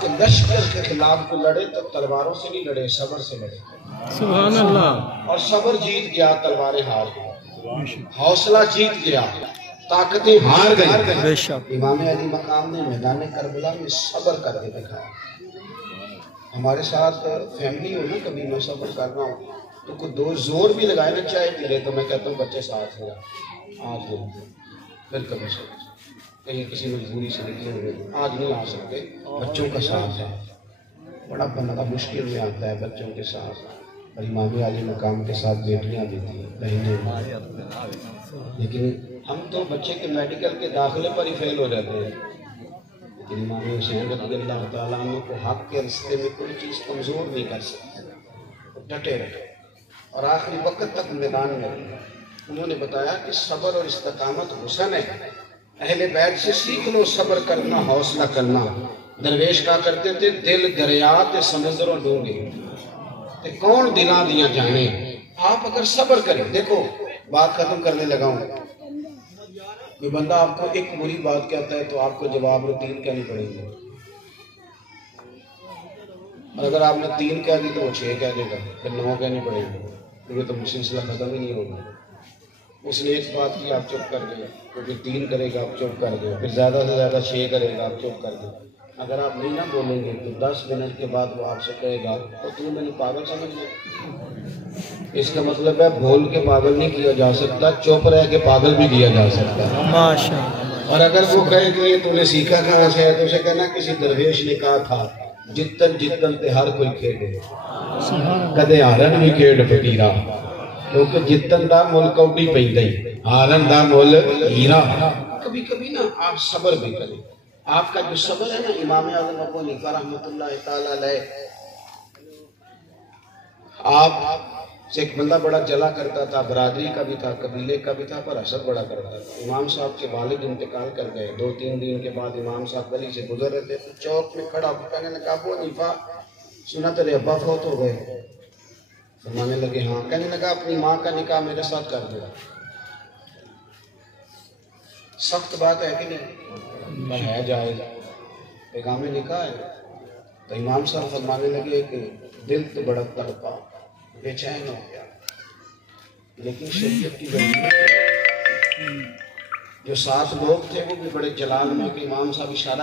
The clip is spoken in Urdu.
کہ لشکر کے خلاف کو لڑے تو تلواروں سے نہیں لڑے، صبر سے لڑے۔ سبحان اللہ۔ اور صبر جیت گیا، تلواریں ہار گئی، حوصلہ جیت گیا، طاقتیں ہار گئی۔ بے شک امام علی مقام نے میدان کربلا میں صبر کر کے دکھایا۔ ہمارے ساتھ فیملی ہو نا، کبھی میں صبر کر رہا ہوں تو کوئی دو زور بھی لگائے نا چائے پی لے تو میں کہتا ہوں بچے ساتھ ہیں، آج دو پھر کبھی ساتھ کہیں کسی مجبوری سے نکلے ہوئے آج نہیں آ سکتے، بچوں کا ساتھ ہے۔ بڑا بندہ مشکل میں آتا ہے بچوں کے ساتھ، اور امام علی مقام کے ساتھ بیٹیاں بھی تھیں، بہنیں، لیکن ہم تو بچے کے میڈیکل کے داخلے پر ہی فیل ہو جاتے ہیں، لیکن امام حسین رضی اللہ تعالیٰ عنہ کو حق کے رستے میں کوئی چیز کمزور نہیں کر سکتے، ڈٹے رہے اور آخری وقت تک میدان میں رہے۔ انہوں نے بتایا کہ صبر اور استقامت حسن ہے، اہل بیت سے سیکھ لو صبر کرنا، حوصلہ کرنا۔ درویش کہا کرتے تھے دل دریا تے سمندروں ڈونگے تے کون دلاں دیاں جانے۔ آپ اگر صبر کریں، دیکھو بات ختم کرنے لگا ہوں، کوئی بندہ آپ کو ایک بری بات کہتا ہے تو آپ کو جواب میں 3 کہنی پڑے گی، اور اگر آپ نے 3 کہہ دی تو وہ 6 کہہ دے گا، پھر 9 کہنی پڑے گی، کیونکہ تو سلسلہ ختم ہی نہیں ہوگا۔ اس نے ایک بات کی آپ چپ کر دیں، کیونکہ 3 کرے گا آپ چپ کر دیں، پھر زیادہ سے زیادہ 6 کرے گا آپ چپ کر دیں۔ اگر آپ نہیں نہ بولیں گے تو 10 منٹ کے بعد وہ آپ سے کہے گا تو تم میں نے پاگل سمجھ لیا۔ اس کا مطلب ہے بول کے پاگل نہیں کیا جا سکتا، چپ رہ کے پاگل بھی کیا جا سکتا ہے۔ ماشاءاللہ۔ اور اگر وہ کہے کہ یہ تو نے سیکھا کہاں سے ہے تو اسے کہنا کسی درویش نے کہا تھا جتن جتن تے ہر کوئی کھیڑے کدے ہارن بھی کھیڑ فقیرہ، کیونکہ جتن دا مل کوڈی پہندا ہی، ہارن دا مل ہیرا۔ کبھی کبھی نا آپ صبر بھی کریں، آپ کا جو صبر ہے نا، امام اعظم ابو حنیفہ رحمۃ اللہ تعالی علیہ، آپ سے ایک بندہ بڑا جلا کرتا تھا، برادری کا بھی تھا، قبیلے کا بھی تھا، پر اثر بڑا کرتا تھا۔ امام صاحب کے والد انتقال کر گئے، 2-3 دن کے بعد امام صاحب گلی سے گزر رہے تھے تو چوک میں کھڑا کہنے لگا ابو حنیفہ سنا تیرے ابا فوت ہو گئے؟ فرمانے لگے ہاں۔ کہنے لگا اپنی ماں کا نکاح میرے ساتھ کر دیا۔ سخت بات ہے کہ نہیں؟ ہے جائز، پیغام نکاح ہے۔ تو امام صاحب فرمانے لگے کہ دل تو بڑا تڑپا، بے چین ہو گیا، لیکن شریعت کی جو 7 لوگ تھے وہ بھی بڑے جلال میں کہ امام صاحب اشارہ